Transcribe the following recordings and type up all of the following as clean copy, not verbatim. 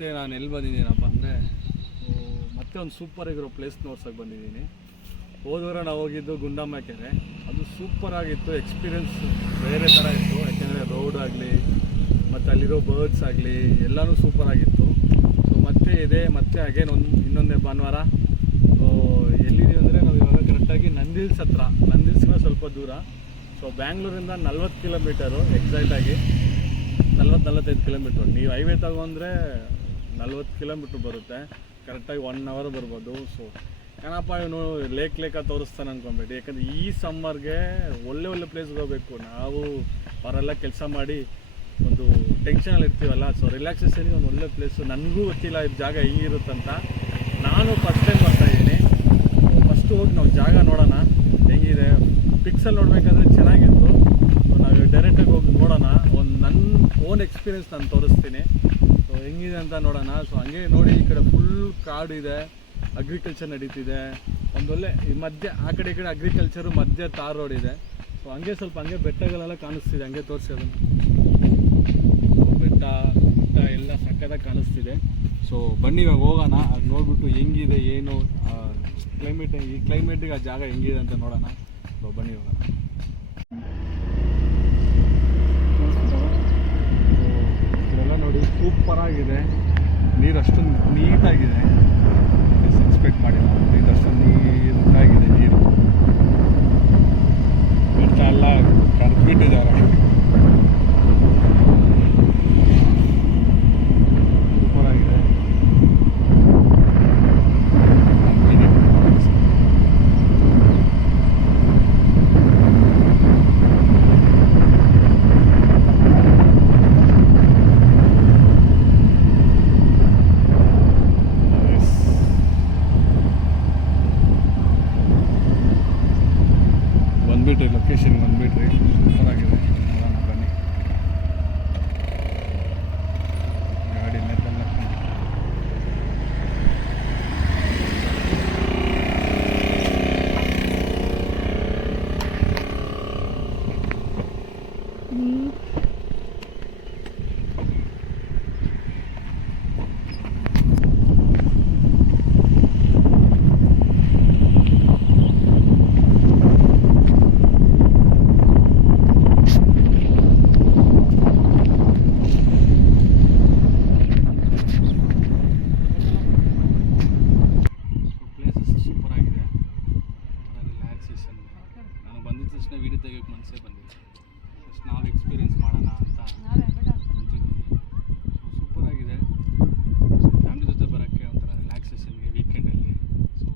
ಮತ್ತೆ ನಾನು ಎಲ್ಲಿ ಬಂದಿದ್ದೀನಪ್ಪ ಅಂದರೆ ಮತ್ತೆ ಒಂದು ಸೂಪರಾಗಿರೋ ಪ್ಲೇಸ್ ನೋಡ್ಸೋಕೆ ಬಂದಿದ್ದೀನಿ. ಹೋದವರ ನಾವು ಹೋಗಿದ್ದು ಗುಂಡಮ್ಮ ಕೆರೆ. ಅದು ಸೂಪರಾಗಿತ್ತು, ಎಕ್ಸ್ಪೀರಿಯನ್ಸ್ ಬೇರೆ ಥರ ಇತ್ತು. ಯಾಕೆಂದರೆ ರೋಡ್ ಆಗಲಿ ಮತ್ತು ಅಲ್ಲಿರೋ ಬರ್ಡ್ಸ್ ಆಗಲಿ ಎಲ್ಲನೂ ಸೂಪರಾಗಿತ್ತು. ಸೊ ಮತ್ತೆ ಅಗೇನ್ ಇನ್ನೊಂದೇ ಭಾನುವಾರ ಎಲ್ಲಿದ್ದೀವಿ ಅಂದರೆ ನಾವು ಇವಾಗ ಕರೆಕ್ಟಾಗಿ ನಂದಿಲ್ಸ್ ಹತ್ರ, ನಂದಿಲ್ಸ್ನ ಸ್ವಲ್ಪ ದೂರ. ಸೊ ಬ್ಯಾಂಗ್ಳೂರಿಂದ 40 ಕಿಲೋಮೀಟರು, ಎಕ್ಸಾಕ್ಟಾಗಿ 40-45 ಕಿಲೋಮೀಟ್ರು. ನೀವು ಹೈವೇ ತಗೊಂಡ್ರೆ 40 ಕಿಲೋಮೀಟ್ರ್ ಬರುತ್ತೆ, ಕರೆಕ್ಟಾಗಿ 1 ಅವರ್ ಬರ್ಬೋದು. ಸೊ ಏನಪ್ಪ ಇವನು ಲೇಕ ತೋರಿಸ್ತಾನೆ ಅಂದ್ಕೊಂಬೇಡಿ, ಯಾಕಂದರೆ ಈ ಸಮ್ಮರ್ಗೆ ಒಳ್ಳೆ ಪ್ಲೇಸ್ಗೆ ಹೋಗಬೇಕು. ನಾವು ಅವರೆಲ್ಲ ಕೆಲಸ ಮಾಡಿ ಒಂದು ಟೆನ್ಷನಲ್ಲಿ ಇರ್ತೀವಲ್ಲ, ಸೊ ರಿಲ್ಯಾಕ್ಸೇಷನ್ಗೆ ಒಂದು ಒಳ್ಳೆ ಪ್ಲೇಸು. ನನಗೂ ಗೊತ್ತಿಲ್ಲ ಇದು ಜಾಗ ಹೆಂಗಿರುತ್ತಂತ, ನಾನು ಫಸ್ಟ್ ಟೈಮ್ ಬರ್ತಾಯಿದ್ದೀನಿ. ಫಸ್ಟು ಹೋಗಿ ನಾವು ಜಾಗ ನೋಡೋಣ ಹೆಂಗಿದೆ. ಪಿಕ್ಸಲ್ಲಿ ನೋಡಬೇಕಾದ್ರೆ ಚೆನ್ನಾಗಿತ್ತು. ಸೊ ನಾವು ಡೈರೆಕ್ಟಾಗಿ ಹೋಗಿ ನೋಡೋಣ, ಒಂದು ನನ್ನ ಓನ್ ಎಕ್ಸ್ಪೀರಿಯೆನ್ಸ್ ನಾನು ತೋರಿಸ್ತೀನಿ. ಸೊ ಹೆಂಗಿದೆ ಅಂತ ನೋಡೋಣ. ಸೊ ಹಂಗೆ ನೋಡಿ, ಈ ಕಡೆ ಫುಲ್ ಕಾಡು ಇದೆ, ಅಗ್ರಿಕಲ್ಚರ್ ನಡೀತಿದೆ. ಒಂದೊಳ್ಳೆ ಈ ಮಧ್ಯೆ ಆ ಕಡೆ ಈ ಕಡೆ ಅಗ್ರಿಕಲ್ಚರು, ಮಧ್ಯೆ ತಾರ್ ರೋಡ್ ಇದೆ. ಸೊ ಹಂಗೆ ಸ್ವಲ್ಪ ಹಂಗೆ ಬೆಟ್ಟಗಳೆಲ್ಲ ಕಾಣಿಸ್ತಿದೆ, ಹಂಗೆ ತೋರಿಸಿ ಅದನ್ನು. ಬೆಟ್ಟ ಎಲ್ಲ ಸಕ್ಕತ್ತಾಗಿ ಕಾಣಿಸ್ತಿದೆ. ಸೊ ಬನ್ನಿ ಇವಾಗ ಹೋಗೋಣ, ಅದು ನೋಡ್ಬಿಟ್ಟು ಹೆಂಗಿದೆ ಏನು ಕ್ಲೈಮೇಟ್, ಈ ಕ್ಲೈಮೇಟಿಗೆ ಆ ಜಾಗ ಹೆಂಗಿದೆ ಅಂತ ನೋಡೋಣ. ಸೊ ಬನ್ನಿ ಹೋಗೋಣ. ಇದೆಲ್ಲ ನೋಡಿ ಸೂಪರಾಗಿದೆ, ನೀರು ಅಷ್ಟೊಂದು ನೀಟಾಗಿದೆ, ಎಕ್ಸ್ಪೆಕ್ಟ್ ಮಾಡಿಲ್ಲ. ನೀರು ಅಷ್ಟೊಂದು ನೀಟಾಗಿದೆ, ನೀರು ಬೆಟ್ಟ ಎಲ್ಲ ಕರೆದ್ಬಿಟ್ಟಿದ್ದಾರೆ. ಸೂಪರಾಗಿದೆ. ಲೊಕೇಶನ್ ಬಂದುಬಿಟ್ರಿ, ಸೂಪರಾಗಿದೆ. ನೋಡೋಣ ಬನ್ನಿ. ಗಾಡಿ ನೆಟ್ಟೆಲ್ಲ ವೀಡಿಯೋ ತೆಗಿಯೋಕ್ಕೆ ಮನಸ್ಸೇ ಬಂದಿದೆ. ಜಸ್ಟ್ ನಾವು ಎಕ್ಸ್ಪೀರಿಯೆನ್ಸ್ ಮಾಡೋಣ ಅಂತ ಅಂತಿದ್ದೀನಿ. ಸೊ ಸೂಪರಾಗಿದೆ. ಫ್ಯಾಮಿಲಿ ಜೊತೆ ಬರೋಕ್ಕೆ ಒಂಥರ ರಿಲ್ಯಾಕ್ಸೇಷನ್ಗೆ ವೀಕೆಂಡಲ್ಲಿ. ಸೊ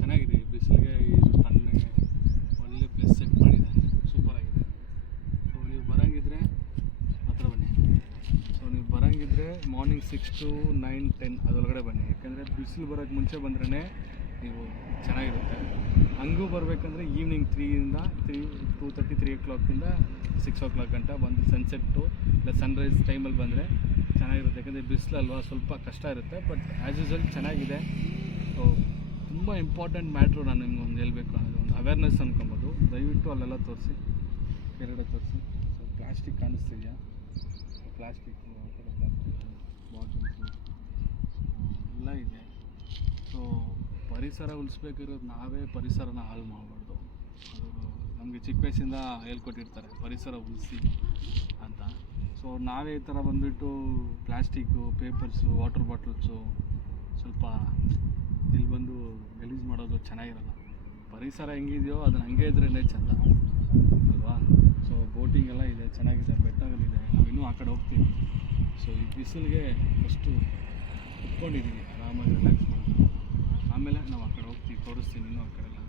ಚೆನ್ನಾಗಿದೆ. ಬಿಸಿಲಿಗೆ ಇದು ತಣ್ಣಗೆ ಒಳ್ಳೆ ಪ್ಲೇಸ್ ಸೆಟ್ ಮಾಡಿದ್ದಾರೆ, ಸೂಪರಾಗಿದೆ. ಸೊ ನೀವು ಬರೋಂಗಿದ್ರೆ ಹತ್ರ ಬನ್ನಿ. ಸೊ ನೀವು ಬರೋಂಗಿದ್ರೆ ಮಾರ್ನಿಂಗ್ 6 to 9, 10 ಅದರೊಳಗಡೆ ಬನ್ನಿ. ಯಾಕೆಂದರೆ ಬಿಸಿಲು ಬರೋಕ್ಕೆ ಮುಂಚೆ ಬಂದ್ರೇ ನೀವು ಚೆನ್ನಾಗಿರುತ್ತೆ. ಹಂಗೂ ಬರಬೇಕಂದ್ರೆ ಈವ್ನಿಂಗ್ 2:30, 3 o'clock 6 o'clock ಗಂಟ ಬಂದು ಸನ್ಸೆಟ್ಟು ಇಲ್ಲ ಸನ್ರೈಸ್ ಟೈಮಲ್ಲಿ ಬಂದರೆ ಚೆನ್ನಾಗಿರುತ್ತೆ. ಯಾಕಂದರೆ ಬಿಸಿಲಲ್ವ ಸ್ವಲ್ಪ ಕಷ್ಟ ಇರುತ್ತೆ, ಬಟ್ ಆ್ಯಸ್ ಯೂಸ್ವಲ್ ಚೆನ್ನಾಗಿದೆ. ಸೊ ತುಂಬ ಇಂಪಾರ್ಟೆಂಟ್ ಮ್ಯಾಟ್ರು ನಾನು ನಿಮ್ಗೆ ಒಂದು ಹೇಳ್ಬೇಕು ಅನ್ನೋದು, ಒಂದು ಅವೇರ್ನೆಸ್ ಅಂದ್ಕೊಬೋದು. ದಯವಿಟ್ಟು ಅಲ್ಲೆಲ್ಲ ತೋರಿಸಿ, ಕೆಳಗಡೆ ತೋರಿಸಿ. ಸೊ ಪ್ಲಾಸ್ಟಿಕ್ ಕಾಣಿಸ್ತಿದೆಯಾ? ಪ್ಲಾಸ್ಟಿಕ್ ಬಾಟಲ್ಸು ಎಲ್ಲ ಇದೆ. ಸೊ ಪರಿಸರ ಉಳಿಸ್ಬೇಕಿರೋದು ನಾವೇ, ಪರಿಸರನ ಹಾಳು ಮಾಡಬಾರ್ದು. ಅದು ನಮಗೆ ಚಿಕ್ಕ ವಯಸ್ಸಿಂದ ಹೇಳ್ಕೊಟ್ಟಿರ್ತಾರೆ, ಪರಿಸರ ಉಳಿಸಿ ಅಂತ. ಸೊ ನಾವೇ ಈ ಥರ ಬಂದುಬಿಟ್ಟು ಪ್ಲಾಸ್ಟಿಕ್ಕು, ಪೇಪರ್ಸು, ವಾಟರ್ ಬಾಟಲ್ಸು ಸ್ವಲ್ಪ ಇಲ್ಲಿ ಬಂದು ಗಲೀಜು ಮಾಡೋದು ಚೆನ್ನಾಗಿರಲ್ಲ. ಪರಿಸರ ಹೆಂಗಿದೆಯೋ ಅದನ್ನು ಹಂಗೆ ಇದ್ರೇ ಚೆಂದ ಅಲ್ವಾ? ಸೊ ಬೋಟಿಂಗ್ ಎಲ್ಲ ಇದೆ, ಚೆನ್ನಾಗಿದೆ, ಬೆಟ್ಟಗಳಿದೆ. ನಾವು ಇನ್ನೂ ಆ ಕಡೆ ಹೋಗ್ತೀವಿ. ಸೊ ಈ ಬಿಸಿಲಿಗೆ ಫಸ್ಟು ಕುತ್ಕೊಂಡಿದ್ದೀವಿ, ಆರಾಮಾಗಿ ರಿಲ್ಯಾಕ್ಸ್ ಮಾಡೋದು. ಆಮೇಲೆ ನಾವು ಆ ಕಡೆ ಹೋಗ್ತೀವಿ, ತೋರಿಸ್ತೀನಿ ಇನ್ನೂ ಆ ಕಡೆ ಎಲ್ಲ.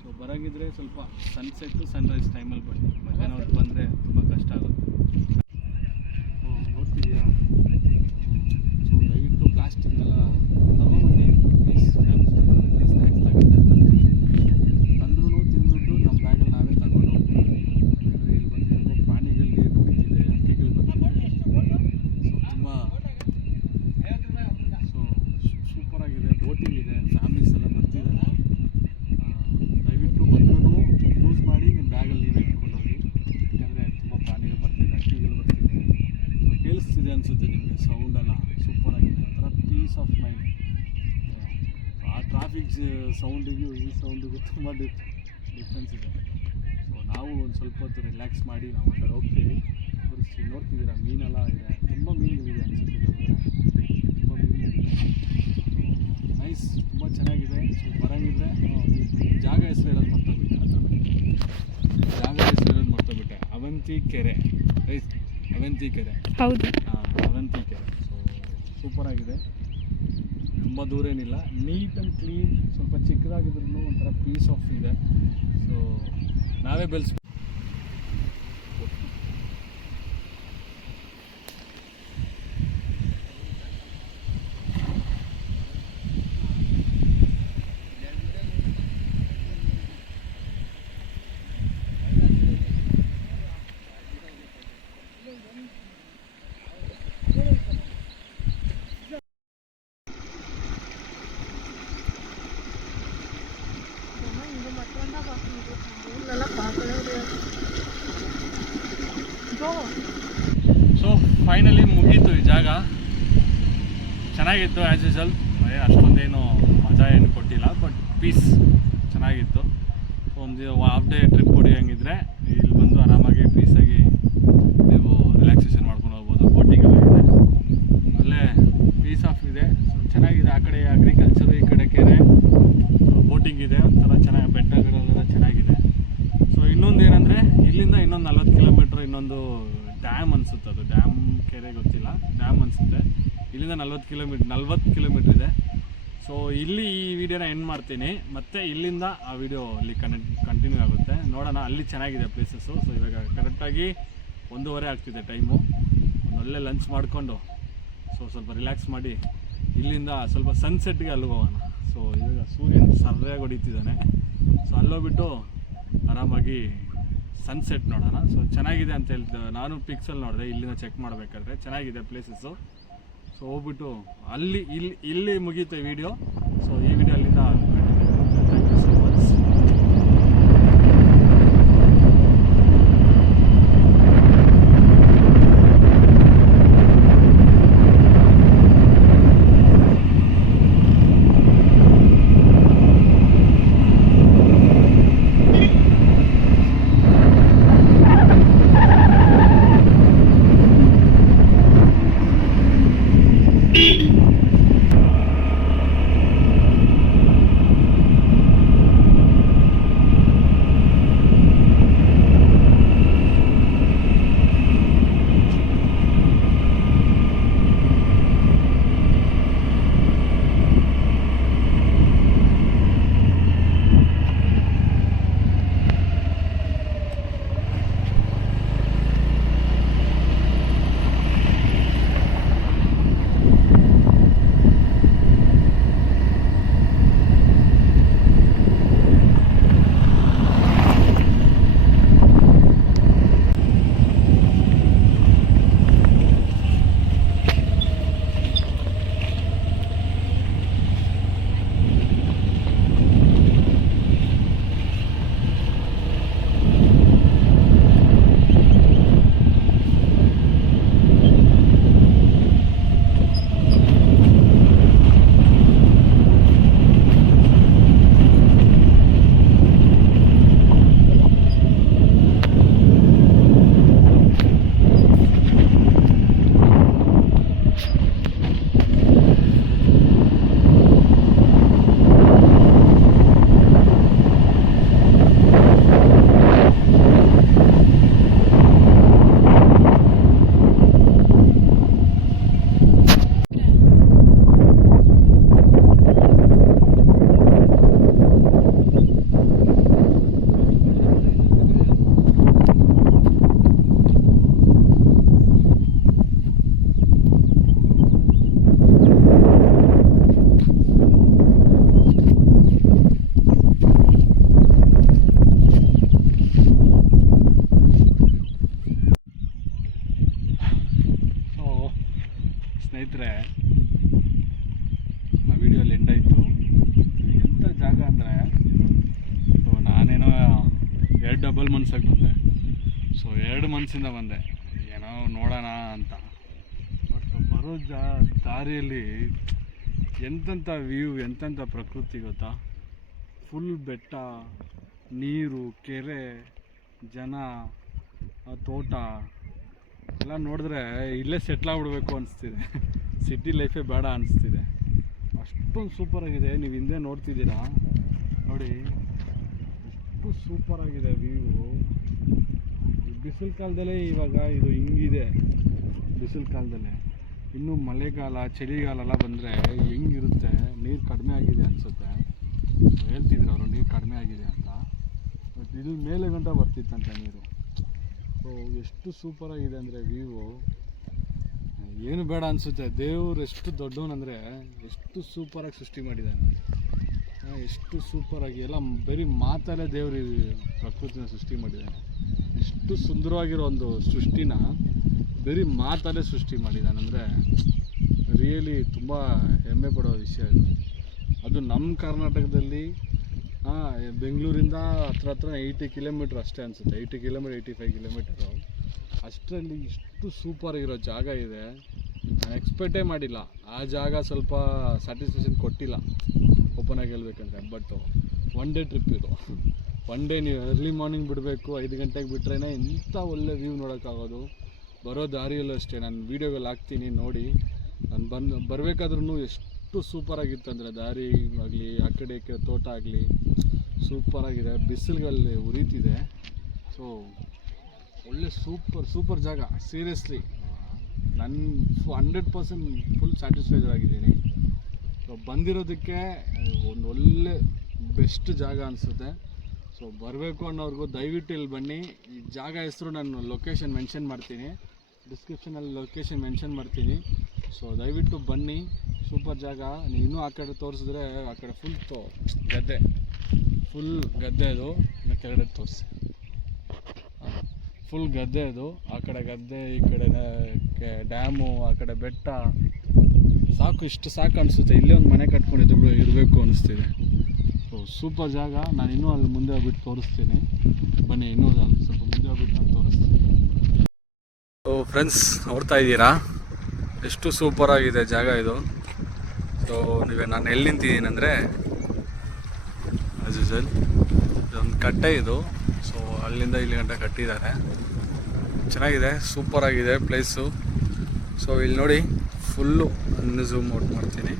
ಸೊ ಬರೋಂಗಿದ್ರೆ ಸ್ವಲ್ಪ ಸನ್ಸೆಟ್ಟು ಸನ್ರೈಸ್ ಟೈಮಲ್ಲಿ ಬನ್ನಿ. ಮಧ್ಯಾಹ್ನ ಹೊತ್ತು ಬಂದರೆ ತುಂಬ ಕಷ್ಟ ಆಗುತ್ತೆ. ನೋಡ್ತಿದ್ದೀರಾ? ಸೊ ದಯವಿಟ್ಟು ಪ್ಲಾಸ್ಟಿಕ್ನೆಲ್ಲ ತಗೊಂಬನ್ನಿ. ಪ್ಲೀಸ್ ಸ್ನ್ಯಾಕ್ಸ್ ತಗೊಂಡು ತಂದ್ರೂ ತಿಂದ್ಬಿಟ್ಟು ನಮ್ಮ ಬ್ಯಾಗಲ್ಲಿ ನಾವೇ ತಗೊಂಡು ಹೋಗ್ತೀವಿ. ಯಾಕಂದರೆ ಇಲ್ಲಿ ಬಂದು ತುಂಬ ಪ್ರಾಣಿಗಳು ನೀರು ಕುಡಿತಿದೆ, ಹಕ್ಕಿಗಳು ಬರ್ತಿದೆ. ಸೊ ತುಂಬ ಸೂಪರಾಗಿದೆ. ಬೋಟಿಂಗ್ ಇದೆ, ಫ್ಯಾಮಿಲೀಸ್ ಎಲ್ಲ ಬರ್ತಿದ್ದಾರೆ. ದಯವಿಟ್ಟು ಬಂದ್ರೂ ಯೂಸ್ ಮಾಡಿ, ನಿಮ್ಮ ಬ್ಯಾಗಲ್ಲಿ ನೀವೇ ಇಟ್ಕೊಂಡು ಹೋಗಿ. ಯಾಕಂದರೆ ತುಂಬ ಪ್ರಾಣಿಗಳು ಬರ್ತಿದೆ, ಹಕ್ಕಿಗಳು ಬರ್ತಿದೆ. ಕೇಳಿಸ್ತಿದೆ ಅನಿಸುತ್ತೆ ನಿಮಗೆ ಸೌಂಡೆಲ್ಲ, ಸೂಪರಾಗಿದೆ. Peace of mind. ಆ ಟ್ರಾಫಿಕ್ ಸೌಂಡಿಗೂ ಈ ಸೌಂಡಿಗೂ ತುಂಬ ಡಿಫ್ರೆನ್ಸ್ ಇದೆ. ಸೊ ನಾವು ಒಂದು ಸ್ವಲ್ಪ ಹೊತ್ತು ರಿಲ್ಯಾಕ್ಸ್ ಮಾಡಿ ನಾವು ಆ ಕಡೆ ಹೋಗ್ತೀವಿ. ನೋಡ್ತಿದ್ದೀರಾ ಮೀನೆಲ್ಲ ಇದೆ, ತುಂಬ ಮೀನುಗಳಿದೆ ಅನಿಸುತ್ತೆ. ತುಂಬ ಮೀನುಗಳಿದೆ, ನೈಸ್, ತುಂಬ ಚೆನ್ನಾಗಿದೆ. ಸೊ ಬರೋಂಗಿದ್ರೆ ಜಾಗ ಹೆಸರು ಇರೋದು ಮರ್ತೋಗ್ಬಿಟ್ಟೆ, ಹತ್ರ ಜಾಗ ಹೆಸರು ಇರೋದು ಮರ್ತೋಗ್ಬಿಟ್ಟೆ. ಅವಂತಿ ಕೆರೆ, ರೈಟ್, ಅವಂತಿ ಕೆರೆ, ಹೌದು, ಅವಂತಿ ಕೆರೆ. ಸೊ ಸೂಪರಾಗಿದೆ, ತುಂಬ ದೂರ ಏನಿಲ್ಲ, ನೀಟ್ ಆ್ಯಂಡ್ ಕ್ಲೀನ್. ಸ್ವಲ್ಪ ಚಿಕ್ಕದಾಗಿದ್ರೂ ಒಂಥರ ಪೀಸ್ ಆಫ್ ಇದೆ. ಸೊ ನಾವೇ ಬೆಳೆಸ್ಬೇಕು. ಸೊ ಫೈನಲಿ ಮುಗೀತು ಈ ಜಾಗ. ಚೆನ್ನಾಗಿತ್ತು ಆ್ಯಸ್ ಯೂಸಲ್, ಅಷ್ಟೊಂದೇನು ಮಜಾ ಏನು ಕೊಟ್ಟಿಲ್ಲ, ಬಟ್ ಪೀಸ್ ಚೆನ್ನಾಗಿತ್ತು. ಒಂದು ಹಾಫ್ ಡೇ ಟ್ರಿಪ್ ಹೊಡಿಯೋಂಗಿದ್ರೆ ಇಲ್ಲಿ ಬಂದು ಆರಾಮಾಗಿ ಪೀಸಾಗಿ ನೀವು ರಿಲ್ಯಾಕ್ಸೇಷನ್ ಮಾಡ್ಕೊಂಡು ಹೋಗ್ಬೋದು. ಬೋಟಿಂಗ್ ಎಲ್ಲ ಇದೆ, ಒಳ್ಳೆ ಪೀಸ್ ಆಫ್ ಇದೆ. ಸೊ ಚೆನ್ನಾಗಿದೆ. ಆ ಕಡೆ ಅಗ್ರಿಕಲ್ಚರು, ಈ ಕಡೆ ಕೆರೆ, ಬೋಟಿಂಗ್ ಇದೆ, ಒಂಥರ ಚೆನ್ನಾಗಿ ಬೆಟ್ಟಗಳೆಲ್ಲ ಚೆನ್ನಾಗಿದೆ. ಸೊ ಇನ್ನೊಂದು ಏನಂದರೆ ಇಲ್ಲಿಂದ ಇನ್ನೊಂದು 40 ಕಿಲೋಮೀಟ್ರ್ ಇನ್ನೊಂದು ಡ್ಯಾಮ್ ಅನಿಸುತ್ತೆ, ಅದು ಡ್ಯಾಮ್ ಕೆರೆ ಗೊತ್ತಿಲ್ಲ, ಡ್ಯಾಮ್ ಅನಿಸುತ್ತೆ. ಇಲ್ಲಿಂದ 40 ಕಿಲೋಮೀಟ್ರ್ ಇದೆ. ಸೊ ಇಲ್ಲಿ ಈ ವಿಡಿಯೋನ ಎಂಡ್ ಮಾಡ್ತೀನಿ, ಮತ್ತು ಇಲ್ಲಿಂದ ಆ ವಿಡಿಯೋ ಅಲ್ಲಿ ಕಂಟಿನ್ಯೂ ಆಗುತ್ತೆ. ನೋಡೋಣ, ಅಲ್ಲಿ ಚೆನ್ನಾಗಿದೆ ಪ್ಲೇಸಸ್ಸು. ಸೊ ಇವಾಗ ಕರೆಕ್ಟಾಗಿ 1:30 ಆಗ್ತಿದೆ ಟೈಮು. ಒಂದು ಒಳ್ಳೆ ಲಂಚ್ ಮಾಡಿಕೊಂಡು ಸ್ವಲ್ಪ ರಿಲ್ಯಾಕ್ಸ್ ಮಾಡಿ ಇಲ್ಲಿಂದ ಸ್ವಲ್ಪ ಸನ್ಸೆಟ್ಗೆ ಅಲ್ಲಿಗೆ ಹೋಗೋಣ. ಸೊ ಇವಾಗ ಸೂರ್ಯ ಸರಿಯಾಗಿ ಹೊಡಿತಿದ್ದಾನೆ. ಸೊ ಅಲ್ಲೋಗ್ಬಿಟ್ಟು ಆರಾಮಾಗಿ ಸನ್ಸೆಟ್ ನೋಡೋಣ. ಸೊ ಚೆನ್ನಾಗಿದೆ ಅಂತ ಹೇಳ್ತಿದ್ದೆ ನಾನು, ಪಿಕ್ಸಲ್ಲಿ ನೋಡಿದೆ, ಇಲ್ಲಿಂದ ಚೆಕ್ ಮಾಡಬೇಕಾದ್ರೆ ಚೆನ್ನಾಗಿದೆ ಪ್ಲೇಸಸ್ಸು. ಸೊ ಹೋಗ್ಬಿಟ್ಟು ಇಲ್ಲಿ ಮುಗೀತು ವಿಡಿಯೋ. ಸೊ ಈ ವಿಡಿಯೋ ಅಲ್ಲಿಂದ ಥ್ಯಾಂಕ್ ಯು ಸೊ ಮಚ್. ಸ್ನೇಹಿತರೆ, ಆ ವಿಡಿಯೋಲ್ಲಿ ಎಂಡ್ ಆಯಿತು. ಎಂಥ ಜಾಗ ಅಂದರೆ, ಸೊ ನಾನೇನೋ 2 ಡಬಲ್ ಮನ್ಸಾಗಿ ಬಂದೆ. ಸೊ 2 ಮನಸ್ಸಿಂದ ಬಂದೆ, ಏನೋ ನೋಡೋಣ ಅಂತ. ಬಟ್ ಬರೋ ದಾರಿಯಲ್ಲಿ ಎಂತೆಂಥ ವ್ಯೂ, ಎಂತೆಂಥ ಪ್ರಕೃತಿ ಗೊತ್ತಾ. ಫುಲ್ ಬೆಟ್ಟ, ನೀರು, ಕೆರೆ, ಜನ, ತೋಟ ಎಲ್ಲ ನೋಡಿದ್ರೆ ಇಲ್ಲೇ ಸೆಟ್ಲಾಗ್ಬಿಡ್ಬೇಕು ಅನಿಸ್ತಿದೆ. ಸಿಟಿ ಲೈಫೇ ಬೇಡ ಅನಿಸ್ತಿದೆ, ಅಷ್ಟೊಂದು ಸೂಪರಾಗಿದೆ. ನೀವು ಹಿಂದೆ ನೋಡ್ತಿದ್ದೀರಾ ನೋಡಿ, ಎಷ್ಟು ಸೂಪರಾಗಿದೆ ವ್ಯೂ. ಬಿಸಿಲು ಕಾಲದಲ್ಲೇ ಇವಾಗ ಇದು ಹಿಂಗಿದೆ. ಬಿಸಿಲು ಕಾಲದಲ್ಲೇ ಇನ್ನು ಮಳೆಗಾಲ, ಚಳಿಗಾಲ ಎಲ್ಲ ಬಂದರೆ ಹೆಂಗಿರುತ್ತೆ. ನೀರು ಕಡಿಮೆ ಆಗಿದೆ ಅನಿಸುತ್ತೆ, ಹೇಳ್ತಿದ್ರು ಅವರು ನೀರು ಕಡಿಮೆ ಆಗಿದೆ ಅಂತ. ಬಟ್ ಇಲ್ಲಿ ಮೇಲೆ ಗಂಟ ಬರ್ತಿತ್ತಂತೆ ನೀರು. ಸೊ ಎಷ್ಟು ಸೂಪರಾಗಿದೆ ಅಂದರೆ ವ್ಯೂ, ಏನು ಬೇಡ ಅನಿಸುತ್ತೆ. ದೇವ್ರು ಎಷ್ಟು ದೊಡ್ಡವನಂದರೆ ಎಷ್ಟು ಸೂಪರಾಗಿ ಸೃಷ್ಟಿ ಮಾಡಿದ್ದಾನೆ, ಎಷ್ಟು ಸೂಪರಾಗಿ ಎಲ್ಲ ಬರೀ ಮಾತಲ್ಲೇ ದೇವರು ಪ್ರಕೃತಿನ ಸೃಷ್ಟಿ ಮಾಡಿದ್ದಾನೆ. ಎಷ್ಟು ಸುಂದರವಾಗಿರೋ ಒಂದು ಸೃಷ್ಟಿನ ಬರೀ ಮಾತಲ್ಲೇ ಸೃಷ್ಟಿ ಮಾಡಿದ್ದಾನೆ ಅಂದರೆ ರಿಯಲಿ ತುಂಬ ಹೆಮ್ಮೆ ಪಡೋ ವಿಷಯ ಇದು. ಅದು ನಮ್ಮ ಕರ್ನಾಟಕದಲ್ಲಿ ಬೆಂಗಳೂರಿಂದ ಹತ್ರ 80 ಕಿಲೋಮೀಟ್ರ್ ಅಷ್ಟೇ ಅನಿಸುತ್ತೆ. 80 ಕಿಲೋಮೀಟ್ರ್, 85 ಕಿಲೋಮೀಟರು ಅಷ್ಟರಲ್ಲಿ ಇಷ್ಟು ಸೂಪರಾಗಿರೋ ಜಾಗ ಇದೆ. ನಾನು ಎಕ್ಸ್ಪೆಕ್ಟೇ ಮಾಡಿಲ್ಲ. ಆ ಜಾಗ ಸ್ವಲ್ಪ ಸ್ಯಾಟಿಸ್ಫ್ಯಾಕ್ಷನ್ ಕೊಟ್ಟಿಲ್ಲ ಓಪನ್ ಆಗಿ ಹೇಳ್ಬೇಕಂದ್ರೆ. ಬಟ್ ಒನ್ ಡೇ ಟ್ರಿಪ್ ಇದು. ಒನ್ ಡೇ ನೀವು ಅರ್ಲಿ ಮಾರ್ನಿಂಗ್ ಬಿಡಬೇಕು, 5 ಗಂಟೆಗೆ ಬಿಟ್ರೇ ಇಂಥ ಒಳ್ಳೆ ವ್ಯೂ ನೋಡೋಕ್ಕಾಗೋದು. ಬರೋ ದಾರಿಯಲ್ಲೂ ಅಷ್ಟೇ, ನಾನು ವೀಡಿಯೋಗಳು ಹಾಕ್ತೀನಿ ನೋಡಿ. ನಾನು ಬರಬೇಕಾದ್ರೂ ಎಷ್ಟು ಸೂಪರಾಗಿತ್ತು ಅಂದರೆ, ದಾರಿ ಆಗಲಿ, ಆ ಕಡೆ ಈ ಕಡೆ ತೋಟ ಆಗಲಿ ಸೂಪರಾಗಿದೆ. ಬಿಸಿಲುಗಳಲ್ಲಿ ಉರಿತಿದೆ. ಸೊ ಒಳ್ಳೆ ಸೂಪರ್ ಜಾಗ. ಸೀರಿಯಸ್ಲಿ ನಾನು 100% ಫುಲ್ ಸ್ಯಾಟಿಸ್ಫೈಡ್ ಆಗಿದ್ದೀನಿ. ಸೊ ಬಂದಿರೋದಕ್ಕೆ ಒಂದು ಒಳ್ಳೆ ಬೆಸ್ಟ್ ಜಾಗ ಅನಿಸುತ್ತೆ. ಸೊ ಬರಬೇಕು ಅನ್ನೋರ್ಗು ದಯವಿಟ್ಟು ಇಲ್ಲಿ ಬನ್ನಿ. ಈ ಜಾಗ ಹೆಸರು ನಾನು ಲೊಕೇಶನ್ ಮೆನ್ಷನ್ ಮಾಡ್ತೀನಿ, ಡಿಸ್ಕ್ರಿಪ್ಷನಲ್ಲಿ ಲೊಕೇಶನ್ ಮೆನ್ಷನ್ ಮಾಡ್ತೀನಿ. ಸೊ ದಯವಿಟ್ಟು ಬನ್ನಿ, ಸೂಪರ್ ಜಾಗ. ನೀವು ಇನ್ನೂ ಆ ಕಡೆ ತೋರಿಸಿದ್ರೆ ಆ ಕಡೆ ಫುಲ್ ಗದ್ದೆ ಅದು. ಕೆಳಗಡೆ ತೋರಿಸಿ, ಫುಲ್ ಗದ್ದೆ ಅದು. ಆ ಕಡೆ ಗದ್ದೆ, ಈ ಕಡೆ ಡ್ಯಾಮು, ಆ ಕಡೆ ಬೆಟ್ಟ. ಸಾಕು, ಇಷ್ಟು ಸಾಕು ಅನಿಸುತ್ತೆ. ಇಲ್ಲೇ ಒಂದು ಮನೆ ಕಟ್ಕೊಂಡಿದ್ದು ಇರಬೇಕು ಅನಿಸ್ತಿದೆ. ಸೊ ಸೂಪರ್ ಜಾಗ. ನಾನು ಇನ್ನೂ ಅಲ್ಲಿ ಮುಂದೆ ಹೋಗ್ಬಿಟ್ಟು ತೋರಿಸ್ತೀನಿ. ಬನ್ನಿ, ಇನ್ನೂ ಅಲ್ಲಿ ಸ್ವಲ್ಪ ಮುಂದೆ ಹೋಗ್ಬಿಟ್ಟು ನಾನು ತೋರಿಸ್ತೀನಿ. ಸೊ ಫ್ರೆಂಡ್ಸ್, ನೋಡ್ತಾ ಇದ್ದೀರಾ ಎಷ್ಟು ಸೂಪರಾಗಿದೆ ಜಾಗ ಇದು. ಸೊ ನಾನು ಎಲ್ಲಿ ನಿಂತಿದ್ದೀನಿ ಅಂದರೆ, ಆಸ್ ಯೂಶುವಲ್ ಇದೊಂದು ಕಟ್ಟೆ ಇದು. ಸೊ ಅಲ್ಲಿಂದ ಇಲ್ಲಿ ಗಂಟ ಕಟ್ಟಿದ್ದಾರೆ. ಚೆನ್ನಾಗಿದೆ, ಸೂಪರಾಗಿದೆ ಪ್ಲೇಸು. ಸೊ ಇಲ್ಲಿ ನೋಡಿ, ಫುಲ್ಲು ಇನ್ನು ಝೂಮ್ ಔಟ್ ಮಾಡ್ತೀನಿ.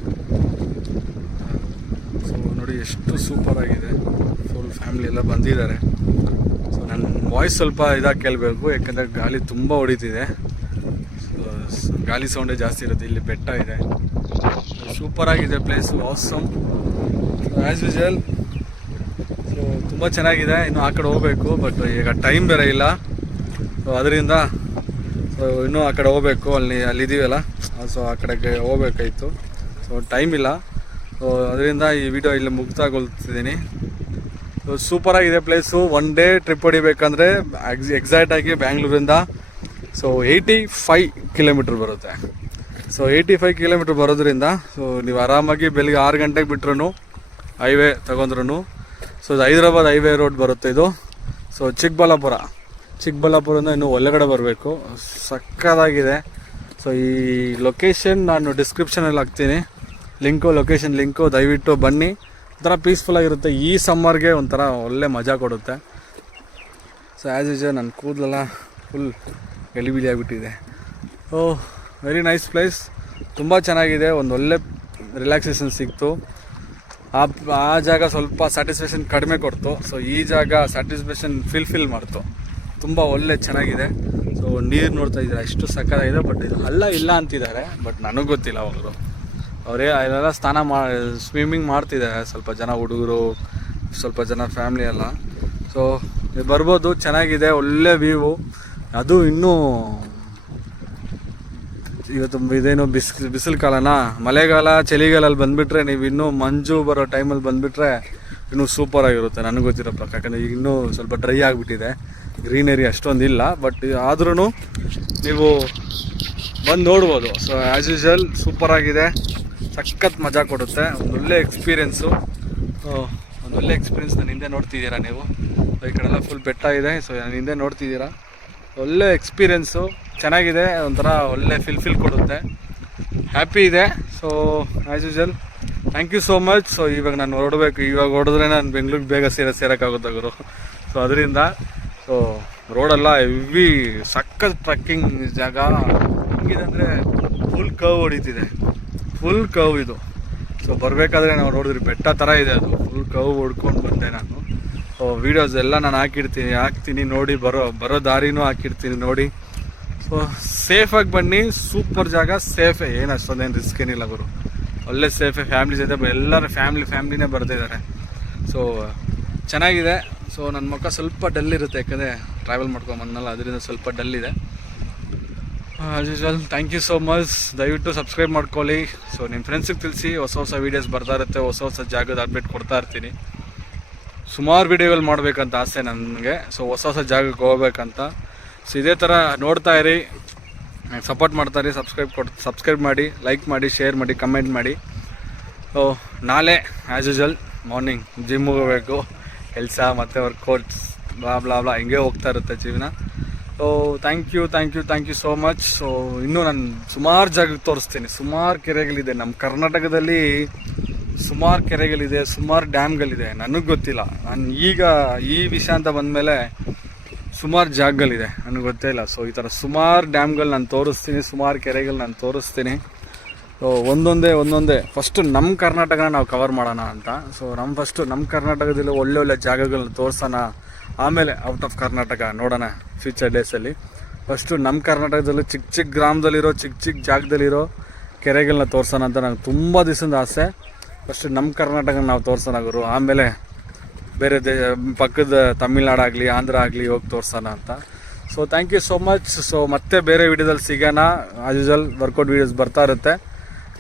ಸೊ ನೋಡಿ ಎಷ್ಟು ಸೂಪರಾಗಿದೆ. ಫುಲ್ ಫ್ಯಾಮಿಲಿ ಎಲ್ಲ ಬಂದಿದ್ದಾರೆ. ಸೊ ನನ್ನ ವಾಯ್ಸ್ ಸ್ವಲ್ಪ ಇದಾಗಿ ಕೇಳಬೇಕು, ಯಾಕಂದರೆ ಗಾಳಿ ತುಂಬ ಹೊಡಿತಿದೆ. ಸೊ ಗಾಳಿ ಸೌಂಡೇ ಜಾಸ್ತಿ ಇರುತ್ತೆ. ಇಲ್ಲಿ ಬೆಟ್ಟ ಇದೆ, ಸೂಪರಾಗಿದೆ place, awesome as usual. So ತುಂಬ ಚೆನ್ನಾಗಿದೆ. ಇನ್ನು ಆ ಕಡೆ ಹೋಗಬೇಕು, ಬಟ್ ಈಗ ಟೈಮ್ ಬೇರೆ ಇಲ್ಲ. ಸೊ ಅದರಿಂದ ಇನ್ನೂ ಆ ಕಡೆ ಹೋಗಬೇಕು. ಅಲ್ಲಿದ್ದೀವಲ್ಲ, ಸೊ ಆ ಕಡೆಗೆ ಹೋಗ್ಬೇಕಾಯ್ತು. ಸೊ ಟೈಮ್ ಇಲ್ಲ. ಸೊ ಅದರಿಂದ ಈ ವಿಡಿಯೋ ಇಲ್ಲಿ ಮುಕ್ತಾಗೊಳ್ತಿದ್ದೀನಿ. ಸೊ ಸೂಪರಾಗಿದೆ ಪ್ಲೇಸು. ಒನ್ ಡೇ ಟ್ರಿಪ್ ಹೊಡಿಬೇಕಂದ್ರೆ ಎಕ್ಸಾಕ್ಟಾಗಿ ಬ್ಯಾಂಗ್ಳೂರಿಂದ ಸೊ 85 ಕಿಲೋಮೀಟ್ರ್ ಬರುತ್ತೆ. ಸೊ 85 ಕಿಲೋಮೀಟ್ರ್ ಬರೋದ್ರಿಂದ ಸೊ ನೀವು ಆರಾಮಾಗಿ ಬೆಳಿಗ್ಗೆ 6 ಗಂಟೆಗೆ ಬಿಟ್ರೂ ಹೈವೇ ತಗೊಂಡ್ರು. ಸೊ ಇದು ಹೈದ್ರಾಬಾದ್ ಹೈವೇ ರೋಡ್ ಬರುತ್ತೆ ಇದು. ಸೊ ಚಿಕ್ಕಬಳ್ಳಾಪುರದಿಂದ ಇನ್ನೂ ಒಳಗಡೆ ಬರಬೇಕು. ಸಕ್ಕತ್ತಾಗಿದೆ. ಸೊ ಈ ಲೊಕೇಶನ್ ನಾನು ಡಿಸ್ಕ್ರಿಪ್ಷನಲ್ಲಿ ಹಾಕ್ತೀನಿ, ಲೊಕೇಶನ್ ಲಿಂಕು. ದಯವಿಟ್ಟು ಬನ್ನಿ. ಒಂಥರ ಪೀಸ್ಫುಲ್ಲಾಗಿರುತ್ತೆ. ಈ ಸಮ್ಮರ್ಗೆ ಒಂಥರ ಒಳ್ಳೆ ಮಜಾ ಕೊಡುತ್ತೆ. ಸೊ ಆ್ಯಸ್ ಯೂಶುವಲ್ ನನ್ನ ಕೂದಲೆಲ್ಲ ಫುಲ್ ಗಲಿಬಿಲಿ ಆಗಿಬಿಟ್ಟಿದೆ. ಓ ವೆರಿ ನೈಸ್ ಪ್ಲೇಸ್, ತುಂಬ ಚೆನ್ನಾಗಿದೆ. ಒಂದು ಒಳ್ಳೆ ರಿಲ್ಯಾಕ್ಸೇಷನ್ ಸಿಕ್ತು. ಆ ಜಾಗ ಸ್ವಲ್ಪ ಸ್ಯಾಟಿಸ್ಫ್ಯಾಕ್ಷನ್ ಕಡಿಮೆ ಕೊಡ್ತು. ಸೊ ಈ ಜಾಗ ಸ್ಯಾಟಿಸ್ಫ್ಯಾಕ್ಷನ್ ಫಿಲ್ ಮಾಡ್ತು. ತುಂಬ ಒಳ್ಳೆ ಚೆನ್ನಾಗಿದೆ. ಸೊ ನೀರು ನೋಡ್ತಾ ಇದ್ದಾರೆ, ಎಷ್ಟು ಸಕ್ಕತ್ತಾಗಿದೆ. ಬಟ್ ಇದು ಇಲ್ಲ ಅಂತಿದ್ದಾರೆ, ಬಟ್ ನನಗೆ ಗೊತ್ತಿಲ್ಲ. ಅವರೇ ಅಲ್ಲೆಲ್ಲ ಸ್ವಿಮ್ಮಿಂಗ್ ಮಾಡ್ತಿದ್ದಾರೆ ಸ್ವಲ್ಪ ಜನ ಹುಡುಗರು, ಸ್ವಲ್ಪ ಜನ ಫ್ಯಾಮ್ಲಿ ಎಲ್ಲ. ಸೊ ಬರ್ಬೋದು, ಚೆನ್ನಾಗಿದೆ, ಒಳ್ಳೆ ವ್ಯೂ. ಅದು ಇನ್ನೂ ಇವತ್ತು ಇದೇನು ಬಿಸಿಲು ಕಾಲನ, ಮಳೆಗಾಲ ಚಳಿಗಾಲಲ್ಲಿ ಬಂದುಬಿಟ್ರೆ, ನೀವು ಇನ್ನೂ ಮಂಜು ಬರೋ ಟೈಮಲ್ಲಿ ಬಂದುಬಿಟ್ರೆ ಇನ್ನೂ ಸೂಪರಾಗಿರುತ್ತೆ ನನಗೆ ಗೊತ್ತಿರೋ ಪ್ರಕಾರ. ಯಾಕಂದರೆ ಈಗ ಇನ್ನೂ ಸ್ವಲ್ಪ ಡ್ರೈ ಆಗಿಬಿಟ್ಟಿದೆ, ಗ್ರೀನರಿ ಅಷ್ಟೊಂದಿಲ್ಲ. ಬಟ್ ಆದ್ರೂ ನೀವು ಬಂದು ನೋಡ್ಬೋದು. ಸೊ ಆ್ಯಸ್ ಯೂಶುವಲ್ ಸೂಪರಾಗಿದೆ, ಸಖತ್ ಮಜಾ ಕೊಡುತ್ತೆ. ಒಂದೊಳ್ಳೆ ಎಕ್ಸ್ಪೀರಿಯೆನ್ಸು. ಒಂದೊಳ್ಳೆ ಎಕ್ಸ್ಪೀರಿಯೆನ್ಸ್ ನನ್ನ ಹಿಂದೆ ನೋಡ್ತಿದ್ದೀರಾ ನೀವು. ಈ ಕಡೆಲ್ಲ ಫುಲ್ ಬೆಟ್ಟ ಇದೆ. ಸೊ ನನ್ನ ಹಿಂದೆ ನೋಡ್ತಿದ್ದೀರಾ, ಒಳ್ಳೆ ಎಕ್ಸ್ಪೀರಿಯೆನ್ಸು ಚೆನ್ನಾಗಿದೆ. ಒಂಥರ ಒಳ್ಳೆ ಫಿಲ್ ಕೊಡುತ್ತೆ. ಹ್ಯಾಪಿ ಇದೆ. So as usual thank you so much. So ಇವಾಗ ನಾನು ಹೊರಡಬೇಕು, ಇವಾಗ ಹೊಡೆದ್ರೆ ನಾನು ಬೆಂಗ್ಳೂರಿಗೆ ಬೇಗ ಸೇರೋಕ್ಕಾಗುತ್ತೆ ಗುರು. ಸೊ ಅದರಿಂದ ಸೊ ರೋಡೆಲ್ಲ ಹೆವಿ ಸಖತ್ ಟ್ರಕ್ಕಿಂಗ್ ಜಾಗ. ಹೆಂಗಿದೆ ಅಂದರೆ ಫುಲ್ ಕರ್ವ್ ಹೊಡಿತಿದೆ, ಫುಲ್ ಕರ್ವ್ ಇದು. ಸೊ ಬರಬೇಕಾದ್ರೆ ನಾವು ನೋಡಿದ್ರಿ ಬೆಟ್ಟ ಥರ ಇದೆ ಅದು, ಫುಲ್ ಕರ್ವ್ ಹೊಡ್ಕೊಂಡು ಬಂದೆ ನಾನು. ಸೊ ವೀಡಿಯೋಸ್ ಎಲ್ಲ ನಾನು ಹಾಕ್ತೀನಿ ನೋಡಿ, ಬರೋ ದಾರಿನೂ ಹಾಕಿರ್ತೀನಿ ನೋಡಿ. ಸೊ ಸೇಫಾಗಿ ಬನ್ನಿ, ಸೂಪರ್ ಜಾಗ, ಸೇಫೇ, ಏನು ಅಷ್ಟೊಂದೇನು ರಿಸ್ಕ್ ಏನಿಲ್ಲ ಗುರು, ಒಳ್ಳೆ ಸೇಫೇ. ಫ್ಯಾಮಿಲಿ ಜೊತೆ ಎಲ್ಲರೂ ಫ್ಯಾಮಿಲಿನೇ ಬರ್ತಿದ್ದಾರೆ. ಸೊ ಚೆನ್ನಾಗಿದೆ. ಸೊ ನನ್ನ ಮುಖ ಸ್ವಲ್ಪ ಡಲ್ ಇರುತ್ತೆ, ಯಾಕಂದರೆ ಟ್ರಾವೆಲ್ ಮಾಡ್ಕೊಂಬಂದಲ್ಲ, ಅದರಿಂದ ಸ್ವಲ್ಪ ಡಲ್ ಇದೆ. As usual thank you so much. ದಯವಿಟ್ಟು ಸಬ್ಸ್ಕ್ರೈಬ್ ಮಾಡ್ಕೊಳ್ಳಿ. ಸೊ ನಿಮ್ಮ ಫ್ರೆಂಡ್ಸಿಗೆ ತಿಳಿಸಿ, ಹೊಸ ವೀಡಿಯೋಸ್ ಬರ್ತಾ ಇರುತ್ತೆ, ಹೊಸ ಜಾಗದ ಅಪ್ಡೇಟ್ ಕೊಡ್ತಾ ಇರ್ತೀನಿ. ಸುಮಾರು ವೀಡಿಯೋಗಳು ಮಾಡಬೇಕಂತ ಆಸೆ ನನಗೆ. ಸೊ ಹೊಸ ಜಾಗಕ್ಕೆ ಹೋಗ್ಬೇಕಂತ. ಸೊ ಇದೇ ಥರ ನೋಡ್ತಾ ಇರಿ, ಸಪೋರ್ಟ್ ಮಾಡ್ತಾಯಿರಿ, ಸಬ್ಸ್ಕ್ರೈಬ್ ಮಾಡಿ, ಲೈಕ್ ಮಾಡಿ, ಶೇರ್ ಮಾಡಿ, ಕಮೆಂಟ್ ಮಾಡಿ. ಸೊ ನಾಳೆ ಆ್ಯಸ್ ಯೂಶುವಲ್ ಮಾರ್ನಿಂಗ್ ಜಿಮ್ ಹೋಗಬೇಕು, ಕೆಲಸ ಮತ್ತು ವರ್ಕೌಟ್ಸ್ ಬ್ಲಾ ಹಿಂಗೆ ಹೋಗ್ತಾ ಇರುತ್ತೆ ಜೀವನ. So thank you so much. So ಇನ್ನೂ ನಾನು ಸುಮಾರು ಜಾಗಕ್ಕೆ ತೋರಿಸ್ತೀನಿ. ಸುಮಾರು ಕೆರೆಗಳಿದೆ ನಮ್ಮ ಕರ್ನಾಟಕದಲ್ಲಿ, ಸುಮಾರು ಕೆರೆಗಳಿದೆ, ಸುಮಾರು ಡ್ಯಾಮ್ಗಳಿದೆ. ನನಗೆ ಗೊತ್ತಿಲ್ಲ, ನಾನು ಈಗ ಈ ವಿಷಯ ಅಂತ ಬಂದಮೇಲೆ ಸುಮಾರು ಜಾಗಗಳಿದೆ, ನನಗೆ ಗೊತ್ತೇ ಇಲ್ಲ. ಸೊ ಈ ಥರ ಸುಮಾರು ಡ್ಯಾಮ್ಗಳು ನಾನು ತೋರಿಸ್ತೀನಿ, ಸುಮಾರು ಕೆರೆಗಳು ನಾನು ತೋರಿಸ್ತೀನಿ. ಸೊ ಒಂದೊಂದೇ ಫಸ್ಟು ನಮ್ಮ ಕರ್ನಾಟಕನ ನಾವು ಕವರ್ ಮಾಡೋಣ ಅಂತ. ಸೊ ನಮ್ಮ ಕರ್ನಾಟಕದಲ್ಲಿ ಒಳ್ಳೊಳ್ಳೆ ಜಾಗಗಳನ್ನ ತೋರಿಸೋಣ, ಆಮೇಲೆ ಔಟ್ ಆಫ್ ಕರ್ನಾಟಕ ನೋಡೋಣ ಫ್ಯೂಚರ್ ಡೇಸಲ್ಲಿ. ಫಸ್ಟು ನಮ್ಮ ಕರ್ನಾಟಕದಲ್ಲಿ ಚಿಕ್ಕ ಗ್ರಾಮದಲ್ಲಿರೋ ಚಿಕ್ಕ ಜಾಗದಲ್ಲಿರೋ ಕೆರೆಗಳನ್ನ ತೋರಿಸೋಣ ಅಂತ ನನಗೆ ತುಂಬ ದಿವಸದ ಆಸೆ. ಫಸ್ಟು ನಮ್ಮ ಕರ್ನಾಟಕನ ನಾವು ತೋರಿಸೋಣ ಗುರು, ಆಮೇಲೆ ಬೇರೆ ಪಕ್ಕದ ತಮಿಳ್ನಾಡಾಗಲಿ ಆಂಧ್ರ ಆಗಲಿ ಹೋಗಿ ತೋರಿಸೋಣ ಅಂತ. So thank you so much. So ಮತ್ತೆ ಬೇರೆ ವೀಡಿಯೋದಲ್ಲಿ ಸಿಗೋಣ. ಆಸ್ ಯೂಶುವಲ್ ವರ್ಕೌಟ್ ವೀಡಿಯೋಸ್ ಬರ್ತಾ ಇರುತ್ತೆ,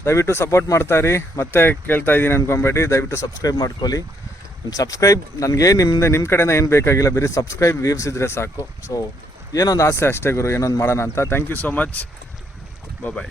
ದಯವಿಟ್ಟು ಸಪೋರ್ಟ್ ಮಾಡ್ತಾಯಿರಿ. ಮತ್ತೆ ಕೇಳ್ತಾ ಇದ್ದೀನಿ ಅನ್ಕೊಬೇಡಿ, ದಯವಿಟ್ಟು ಸಬ್ಸ್ಕ್ರೈಬ್ ಮಾಡ್ಕೊಳ್ಳಿ. ಸಬ್ಸ್ಕ್ರೈಬ್ ನನಗೆ ನಿಮ್ಮ ಕಡೆಯಿಂದ ಏನು ಬೇಕಾಗಿಲ್ಲ, ಬರೀ ಸಬ್ಸ್ಕ್ರೈಬ್ ವ್ಯೂಸ್ ಇದ್ದರೆ ಸಾಕು. ಸೊ ಏನೊಂದು ಆಸೆ ಅಷ್ಟೇ ಗುರು, ಏನೊಂದು ಮಾಡೋಣ ಅಂತ. Thank you so much, bye.